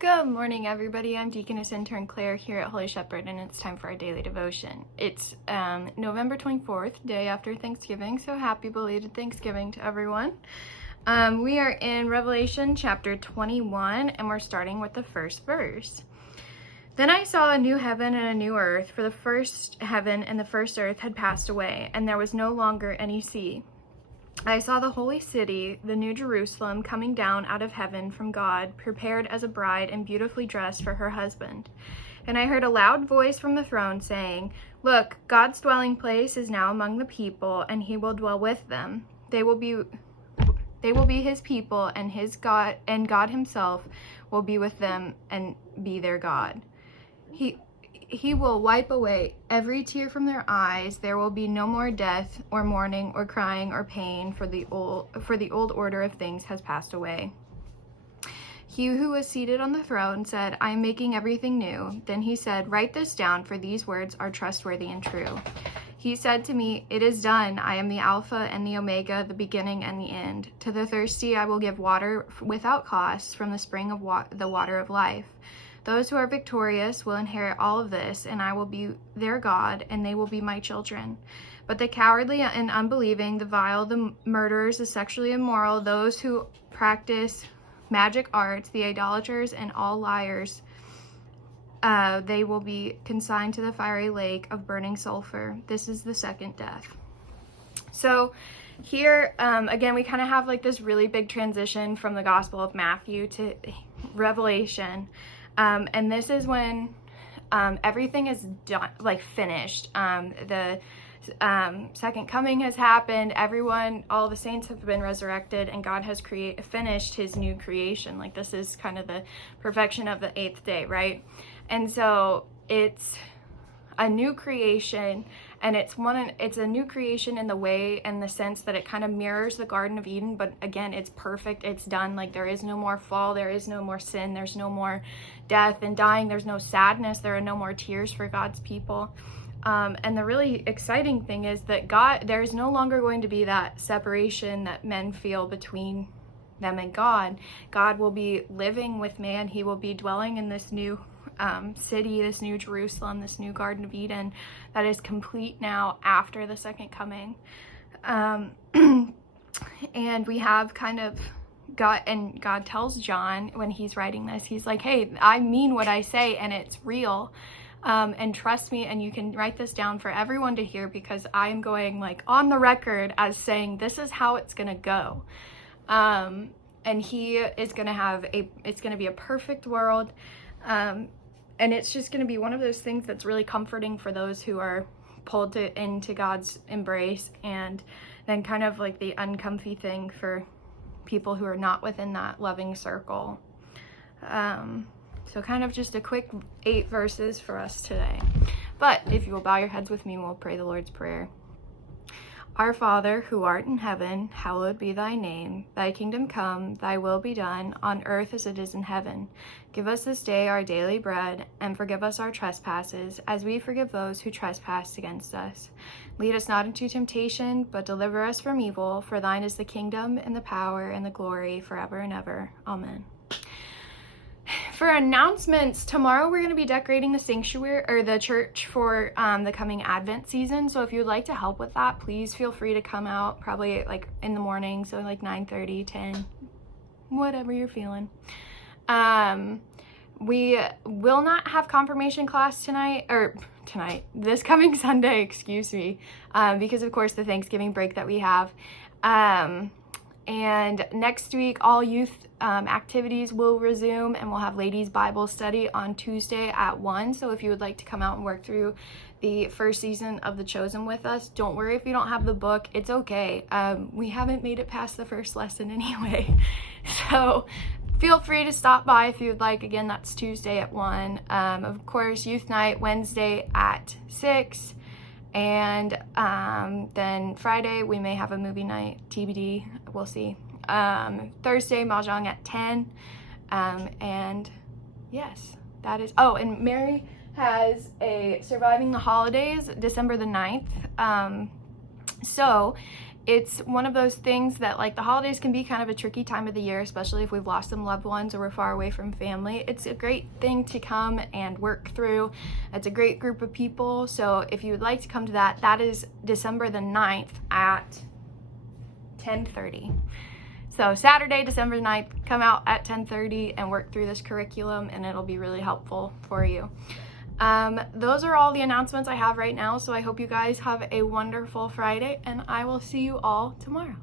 Good morning, everybody. I'm Deaconess Intern Claire here at Holy Shepherd, and it's time for our daily devotion. It's November 24th, day after Thanksgiving, so happy belated Thanksgiving to everyone. We are in Revelation chapter 21, and we're starting with the first verse. Then I saw a new heaven and a new earth, for the first heaven and the first earth had passed away, and there was no longer any sea. I saw the holy city, the new Jerusalem, coming down out of heaven from God, prepared as a bride and beautifully dressed for her husband. And I heard a loud voice from the throne saying, "Look, God's dwelling place is now among the people, and he will dwell with them. They will be his people, and God himself will be with them and be their God. He will wipe away every tear from their eyes. There will be no more death or mourning or crying or pain, for the old order of things has passed away." He who was seated on the throne said, "I am making everything new." Then he said, "Write this down, for these words are trustworthy and true." He said to me, "It is done. I am the Alpha and the Omega, the beginning and the end. To the thirsty I will give water without cost from the spring of the water of life. Those who are victorious will inherit all of this, and I will be their God, and they will be my children. But the cowardly and unbelieving, the vile, the murderers, the sexually immoral, those who practice magic arts, the idolaters, and all liars, they will be consigned to the fiery lake of burning sulfur. This is the second death." So here, again, we kind of have like this really big transition from the Gospel of Matthew to Revelation. And this is when everything is done, like finished. The second coming has happened. All the saints have been resurrected, and God has finished his new creation. Like, this is kind of the perfection of the eighth day, right? And so it's a new creation, and it's a new creation in the way and the sense that it kind of mirrors the Garden of Eden, but again, it's perfect, it's done. Like, there is no more fall, there is no more sin, there's no more death and dying, there's no sadness, there are no more tears for God's people. And the really exciting thing is that there is no longer going to be that separation that men feel between them and God. God will be living with man. He will be dwelling in this new city, this new Jerusalem, this new Garden of Eden that is complete now after the second coming. And we have kind of God tells John when he's writing this, he's like, "Hey, I mean what I say, and it's real. And trust me, and you can write this down for everyone to hear, because I'm going like on the record as saying this is how it's gonna go." And he is gonna it's gonna be a perfect world. And it's just going to be one of those things that's really comforting for those who are pulled into God's embrace, and then kind of like the uncomfy thing for people who are not within that loving circle. So kind of just a quick 8 verses for us today. But if you will bow your heads with me, we'll pray the Lord's Prayer. Our Father, who art in heaven, hallowed be thy name. Thy kingdom come, thy will be done, on earth as it is in heaven. Give us this day our daily bread, and forgive us our trespasses, as we forgive those who trespass against us. Lead us not into temptation, but deliver us from evil. For thine is the kingdom, and the power, and the glory, forever and ever. Amen. For announcements, tomorrow we're going to be decorating the sanctuary or the church for the coming Advent season. So if you would like to help with that, please feel free to come out, probably like in the morning, so like 9:30, 10, whatever you're feeling. We will not have confirmation class this coming Sunday, excuse me, because of course the Thanksgiving break that we have. And next week, all youth activities will resume, and we'll have ladies' Bible study on Tuesday at 1. So if you would like to come out and work through the first season of The Chosen with us, don't worry if you don't have the book. It's okay. We haven't made it past the first lesson anyway. So feel free to stop by if you would like. Again, that's Tuesday at 1. Of course, youth night Wednesday at 6. And then Friday we may have a movie night, TBD, we'll see. Thursday, mahjong at 10. And yes, that is, and Mary has a Surviving the Holidays, December the 9th. So it's one of those things that, like, the holidays can be kind of a tricky time of the year, especially if we've lost some loved ones or we're far away from family. It's a great thing to come and work through. It's a great group of people. So if you would like to come to that, that is December the 9th at 10:30. So Saturday, December 9th, come out at 10:30 and work through this curriculum, and it'll be really helpful for you. Those are all the announcements I have right now, so I hope you guys have a wonderful Friday, and I will see you all tomorrow.